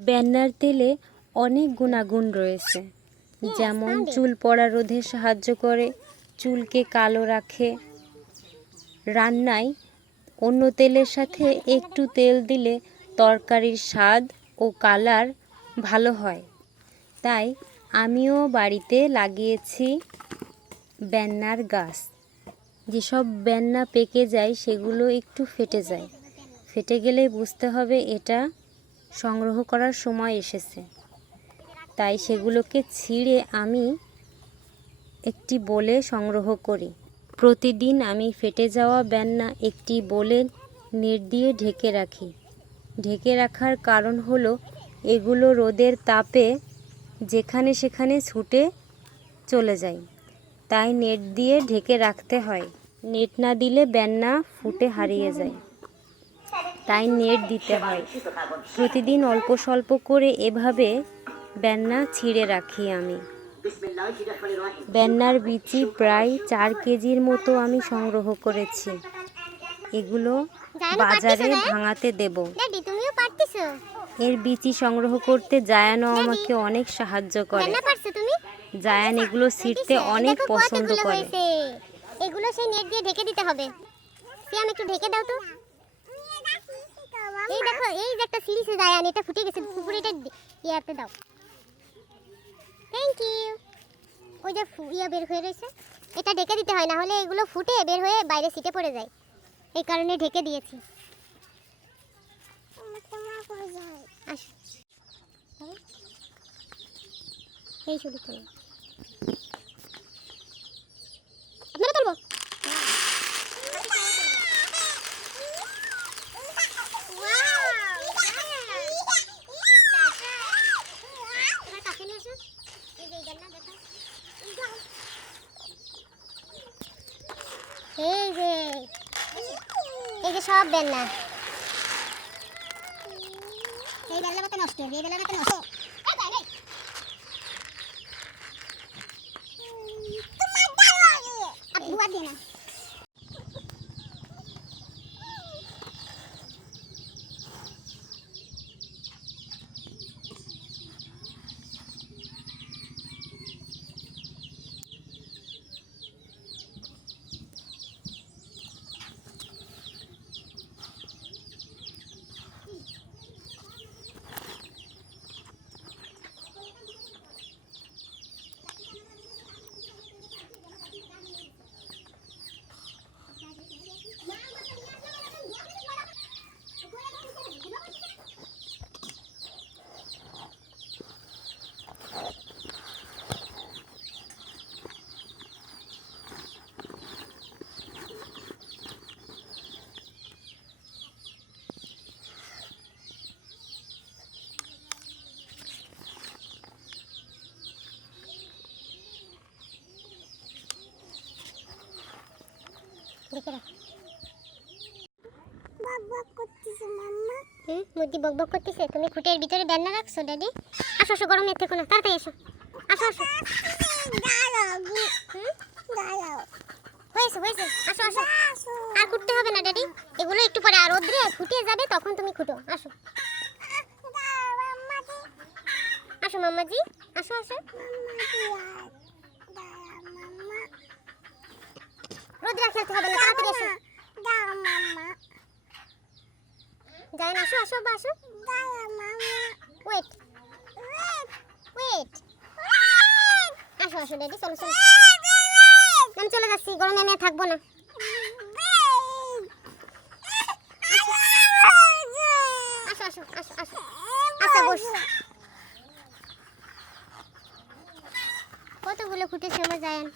বেন্নার তেলে অনেক গুণাগুণ রয়েছে। যেমন চুল পড়া রোধে সাহায্য করে চুলকে কালো রাখে। রান্নায় অন্য তেলের সাথে একটু তেল দিলে তরকারির স্বাদ ও কালার ভালো হয়। তাই আমিও বাড়িতে লাগিয়েছি ব্যান্নার গাছ। যেসব বেন্না পেকে যায় সেগুলো একটু ফেটে যায়। ফেটে গেলে বুঝতে হবে এটা সংগ্রহ করার সময় এসেছে। তাই সেগুলোকে ছিঁড়ে আমি একটি বলে সংগ্রহ করি। প্রতিদিন আমি ফেটে যাওয়া ব্যান্না একটি বলে নেট দিয়ে ঢেকে রাখি। ঢেকে রাখার কারণ হলো, এগুলো রোদের তাপে যেখানে সেখানে ছুটে চলে যায়। তাই নেট দিয়ে ঢেকে রাখতে হয়। নেট না দিলে ব্যান্না ফুটে হারিয়ে যায়। তাই নেট দিতে হয়। প্রতিদিন অল্প স্বল্প করে এভাবে বেন্না ছিঁড়ে রাখি আমি। বেন্নার বিচি প্রায় চার কেজির মতো আমি সংগ্রহ করেছি। এগুলো বাজারে ভাঙাতে দেব। এর বিচি সংগ্রহ করতে জায়ানও আমাকে অনেক সাহায্য করে। জায়ান এগুলো ছিঁড়তে অনেক পছন্দ করে। এগুলো সেই নেট দিয়ে ঢেকে দিতে হবে। সিয়াম একটু ঢেকে দাও তো। এই দেখো, এই যে একটা সিরিজ জায়ান এটা ফুটে গেছে পুকুরে এটা ইয়াতে দাও। থ্যাংক ইউ ওই যে ইয়া বের হয়ে রয়েছে। এটা ঢেকে দিতে হয়, না হলে এগুলো ফুটে বের হয়ে বাইরে সিটে পড়ে যায়। এই কারণে ঢেকে দিয়েছি। এই শুরু এই যে সব বেলনা। এই বেলনা কত নষ্ট এই বেলনা কত নষ্ট আর ধোয়া দিয়ে না দেখে রাখ হুম মুরগি বক বক করতেছে। তুমি খুঁটের ভিতরে বেন্না রাখছো ড্যাডি? আসো আসো গরম থেকো না তাড়াতাড়ি এসো আসো আসো। হয়েছে হয়েছে। আসো আসো। আর খুঁটতে হবে না ড্যাডি। এগুলো একটু পরে আর রোদ্রে ফুটে যাবে তখন তুমি খুঁটো। আসো। আসো মাম্মাজি। আসো আসো। রোদ্রে খেলতে হবে না তাড়াতাড়ি এসো। যাই না আসো আসো বা আসো ওয়েট ওয়েট আসো আসো ড্যাডি চলো চলো। আমি চলে যাচ্ছি গরমে আমি থাকব না। আসো আসো আসো আসো। আচ্ছা বস। কতগুলো ফুটেছে আমার জায়ান?